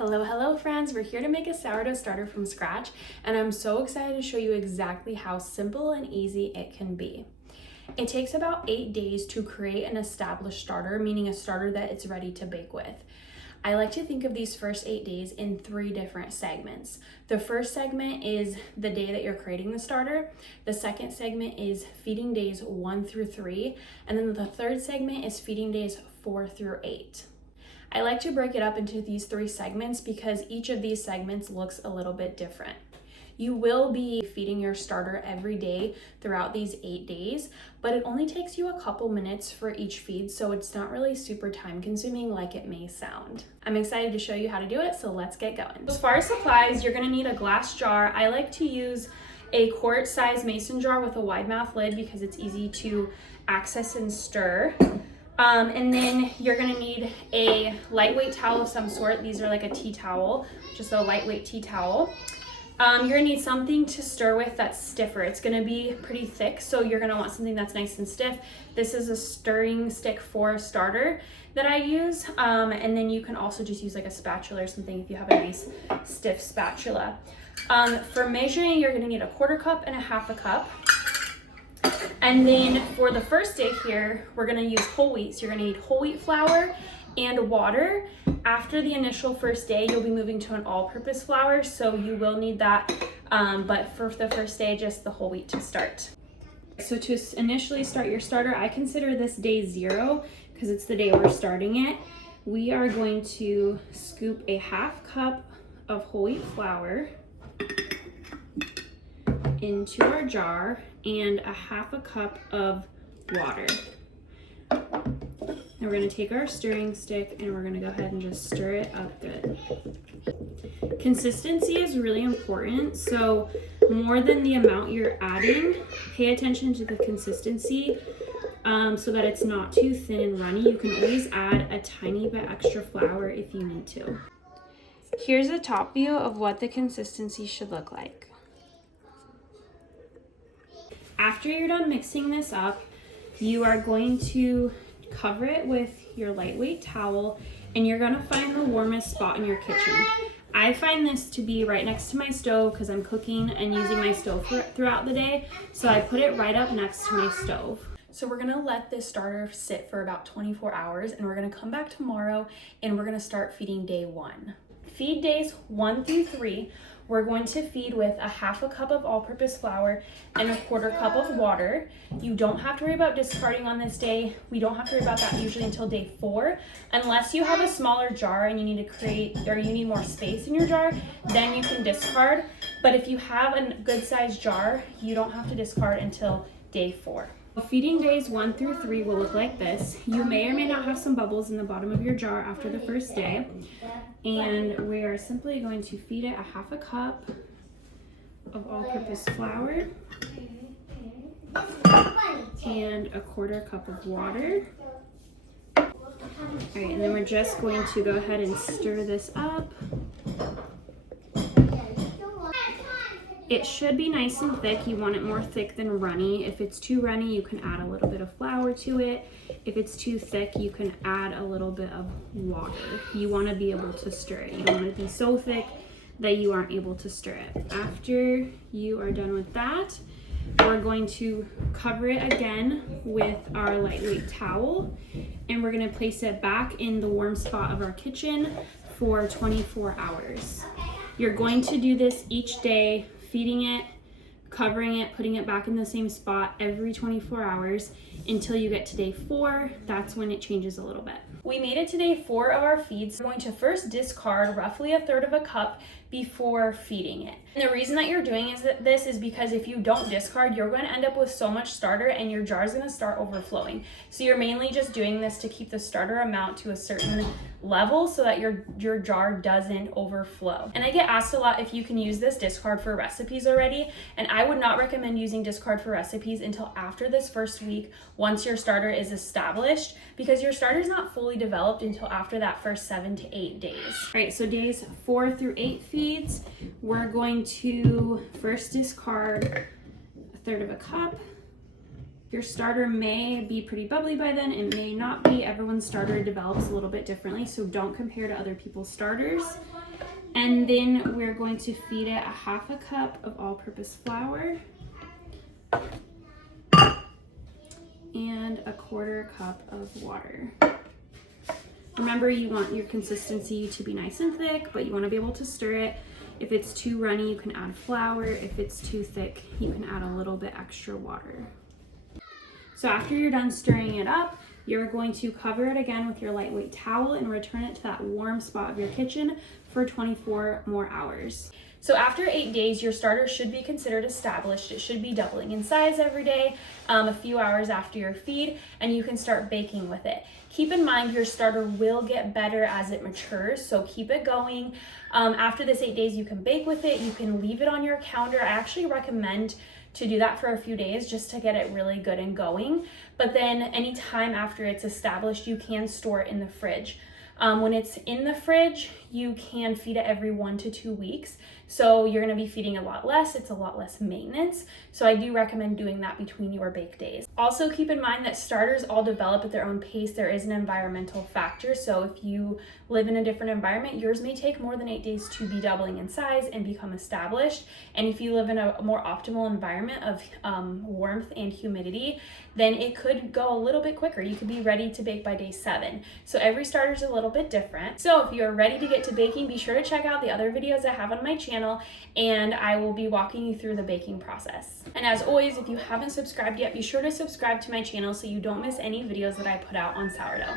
Hello friends, we're here to make a sourdough starter from scratch, and I'm so excited to show you exactly how simple and easy it can be. It takes about 8 days to create an established starter, meaning a starter that it's ready to bake with. I like to think of these first 8 days in 3 different segments. The first segment is the day that you're creating the starter. The second segment is feeding days 1 through 3. And then the third segment is feeding days 4 through 8. I like to break it up into these 3 segments because each of these segments looks a little bit different. You will be feeding your starter every day throughout these 8 days, but it only takes you a couple minutes for each feed, so it's not really super time consuming like it may sound. I'm excited to show you how to do it, so let's get going. As far as supplies, you're gonna need a glass jar. I like to use a quart size mason jar with a wide mouth lid because it's easy to access and stir. And then you're gonna need a lightweight towel of some sort. These are like a tea towel, just a lightweight tea towel. You're gonna need something to stir with that's stiffer. It's gonna be pretty thick, so you're gonna want something that's nice and stiff. This is a stirring stick for starter that I use. And then you can also just use like a spatula or something if you have a nice stiff spatula. For measuring, you're gonna need a 1/4 cup and a 1/2 cup. And then for the first day here, we're gonna use whole wheat. So you're gonna need whole wheat flour and water. After the initial first day, you'll be moving to an all-purpose flour, so you will need that. But for the first day, just the whole wheat to start. So to initially start your starter, I consider this day 0 because it's the day we're starting it. We are going to scoop a 1/2 cup of whole wheat flour into our jar and a 1/2 cup of water. And we're gonna take our stirring stick and we're gonna go ahead and just stir it up good. Consistency is really important, so more than the amount you're adding, pay attention to the consistency so that it's not too thin and runny. You can always add a tiny bit extra flour if you need to. Here's a top view of what the consistency should look like. After you're done mixing this up, you are going to cover it with your lightweight towel and you're gonna find the warmest spot in your kitchen. I find this to be right next to my stove because I'm cooking and using my stove throughout the day, so I put it right up next to my stove. So we're gonna let this starter sit for about 24 hours and we're gonna come back tomorrow and we're gonna start feeding day 1. Feed days 1 through 3. We're going to feed with a 1/2 cup of all-purpose flour and a 1/4 cup of water. You don't have to worry about discarding on this day. We don't have to worry about that usually until day 4. Unless you have a smaller jar and you need to create, or you need more space in your jar, then you can discard. But if you have a good sized jar, you don't have to discard until day 4. Feeding days 1 through 3 will look like this. You may or may not have some bubbles in the bottom of your jar after the first day. And we are simply going to feed it a 1/2 cup of all-purpose flour and a 1/4 cup of water. All right, and then we're just going to go ahead and stir this up. It should be nice and thick. You want it more thick than runny. If it's too runny, you can add a little bit of flour to it. If it's too thick, you can add a little bit of water. You want to be able to stir it. You don't want to be so thick that you aren't able to stir it. After you are done with that, we're going to cover it again with our lightweight towel, and we're going to place it back in the warm spot of our kitchen for 24 hours. You're going to do this each day, feeding it, covering it, putting it back in the same spot every 24 hours until you get to day 4. That's when it changes a little bit. We made it to day 4 of our feeds. We're going to first discard roughly 1/3 cup before feeding it. And the reason that you're doing this is because if you don't discard, you're going to end up with so much starter and your jar is going to start overflowing. So you're mainly just doing this to keep the starter amount to a certain level so that your jar doesn't overflow. And I get asked a lot if you can use this discard for recipes already, and I would not recommend using discard for recipes until after this first week, once your starter is established, because your starter is not fully developed until after that first 7 to 8 days. All right, so days 4 through 8 feeds, we're going to first discard 1/3 cup Your starter may be pretty bubbly by then, it may not be. Everyone's starter develops a little bit differently, so don't compare to other people's starters. And then we're going to feed it a 1/2 cup of all-purpose flour and a 1/4 cup of water. Remember, you want your consistency to be nice and thick, but you want to be able to stir it. If it's too runny, you can add flour. If it's too thick, you can add a little bit extra water. So after you're done stirring it up, you're going to cover it again with your lightweight towel and return it to that warm spot of your kitchen for 24 more hours. So after 8 days, your starter should be considered established. It should be doubling in size every day, a few hours after your feed, and you can start baking with it. Keep in mind your starter will get better as it matures, so keep it going. After this 8 days, you can bake with it. You can leave it on your counter. I actually recommend to do that for a few days just to get it really good and going. But then anytime after it's established, you can store it in the fridge. When it's in the fridge, you can feed it every 1 to 2 weeks. So you're gonna be feeding a lot less, it's a lot less maintenance. So I do recommend doing that between your bake days. Also keep in mind that starters all develop at their own pace. There is an environmental factor. So if you live in a different environment, yours may take more than 8 days to be doubling in size and become established. And if you live in a more optimal environment of warmth and humidity, then it could go a little bit quicker. You could be ready to bake by day 7. So every starter is a little bit different. So if you're ready to get to baking, be sure to check out the other videos I have on my channel, and I will be walking you through the baking process. And as always, if you haven't subscribed yet, be sure to subscribe to my channel so you don't miss any videos that I put out on sourdough.